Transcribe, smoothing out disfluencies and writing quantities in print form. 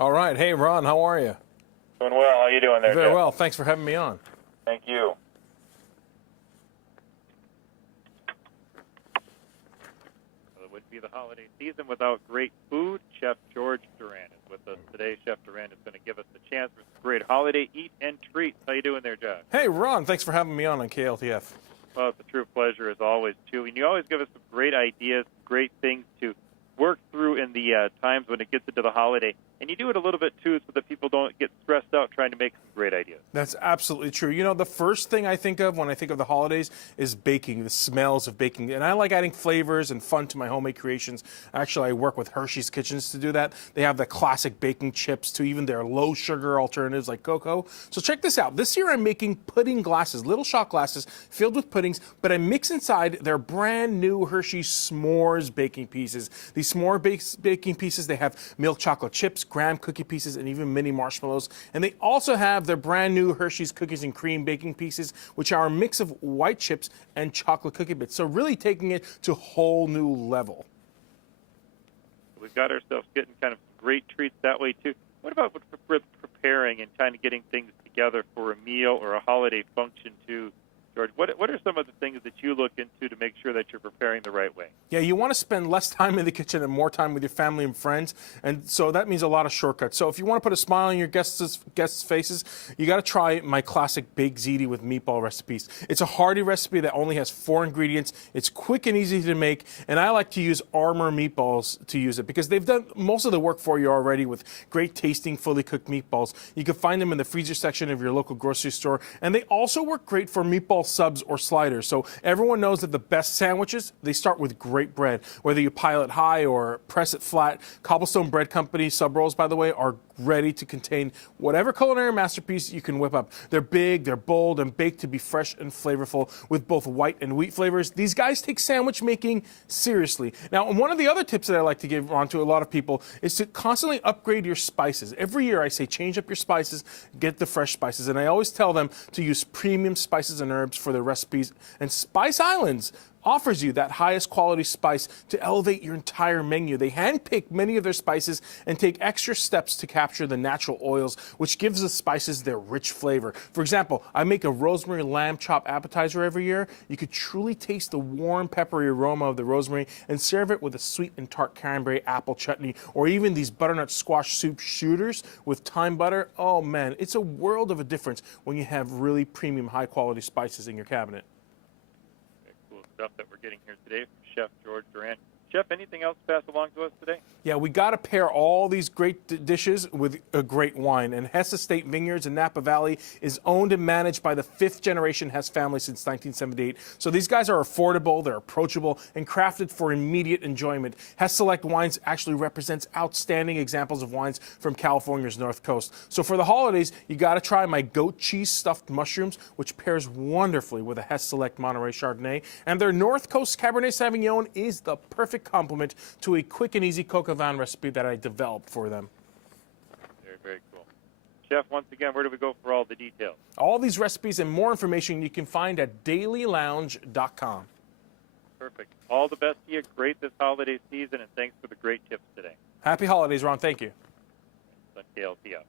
All right. Hey, Ron, how are you? Doing well. How you doing there, Very Jeff? well. Thanks for having me on. Thank you. Well, it would be the holiday season without great food. Chef George Duran is with us today. Chef Duran is going to give us a chance for some great holiday eat and treats. How you doing there, Josh? Hey, Ron, thanks for having me on KLTF. Well, it's a true pleasure as always, too. And you always give us some great ideas, great things to work through in the times when it gets into the holiday. And you do it a little bit, too, so that people don't get stressed out trying to make some great ideas. That's absolutely true. You know, the first thing I think of when I think of the holidays is baking, the smells of baking. And I like adding flavors and fun to my homemade creations. Actually, I work with Hershey's Kitchens to do that. They have the classic baking chips to even their low sugar alternatives like cocoa. So check this out. This year I'm making pudding glasses, little shot glasses filled with puddings, but I mix inside their brand new Hershey's s'mores baking pieces. These s'more baking pieces, they have milk chocolate chips, graham cookie pieces, and even mini marshmallows. And they also have their brand new Hershey's cookies and cream baking pieces, which are a mix of white chips and chocolate cookie bits. So really taking it to a whole new level. We've got ourselves getting kind of great treats that way, too. What about with preparing and kind of getting things together for a meal or a holiday function, too? George, what are some of the things that you look into to make sure that you're preparing the right way? Yeah, you want to spend less time in the kitchen and more time with your family and friends, and so that means a lot of shortcuts. So if you want to put a smile on your guests' faces, you got to try my classic baked ziti with meatball recipes. It's a hearty recipe that only has 4 ingredients. It's quick and easy to make, and I like to use Armour meatballs to use it because they've done most of the work for you already with great tasting, fully cooked meatballs. You can find them in the freezer section of your local grocery store, and they also work great for meatball subs or sliders. So everyone knows that the best sandwiches, they start with great bread. Whether you pile it high or press it flat, Cobblestone Bread Company sub rolls, by the way, are ready to contain whatever culinary masterpiece you can whip up. They're big, they're bold, and baked to be fresh and flavorful with both white and wheat flavors. These guys take sandwich making seriously. Now, one of the other tips that I like to give on to a lot of people is to constantly upgrade your spices. Every year I say change up your spices, get the fresh spices, and I always tell them to use premium spices and herbs for their recipes. And Spice Islands offers you that highest quality spice to elevate your entire menu. They handpick many of their spices and take extra steps to capture the natural oils, which gives the spices their rich flavor. For example, I make a rosemary lamb chop appetizer every year. You could truly taste the warm, peppery aroma of the rosemary and serve it with a sweet and tart cranberry apple chutney, or even these butternut squash soup shooters with thyme butter. Oh man, it's a world of a difference when you have really premium, high-quality spices in your cabinet. Stuff that we're getting here today from Chef George Duran. Chef, anything else to pass along to us today? Yeah, we got to pair all these great dishes with a great wine. And Hess Estate Vineyards in Napa Valley is owned and managed by the 5th generation Hess family since 1978. So these guys are affordable, they're approachable, and crafted for immediate enjoyment. Hess Select Wines actually represents outstanding examples of wines from California's North Coast. So for the holidays, you got to try my goat cheese stuffed mushrooms, which pairs wonderfully with a Hess Select Monterey Chardonnay. And their North Coast Cabernet Sauvignon is the perfect complement to a quick and easy coq au vin recipe that I developed for them. Very, very cool. Chef, once again, where do we go for all the details? All these recipes and more information you can find at dailylounge.com. Perfect. All the best to you. Great this holiday season, and thanks for the great tips today. Happy holidays, Ron. Thank you. On KLTF.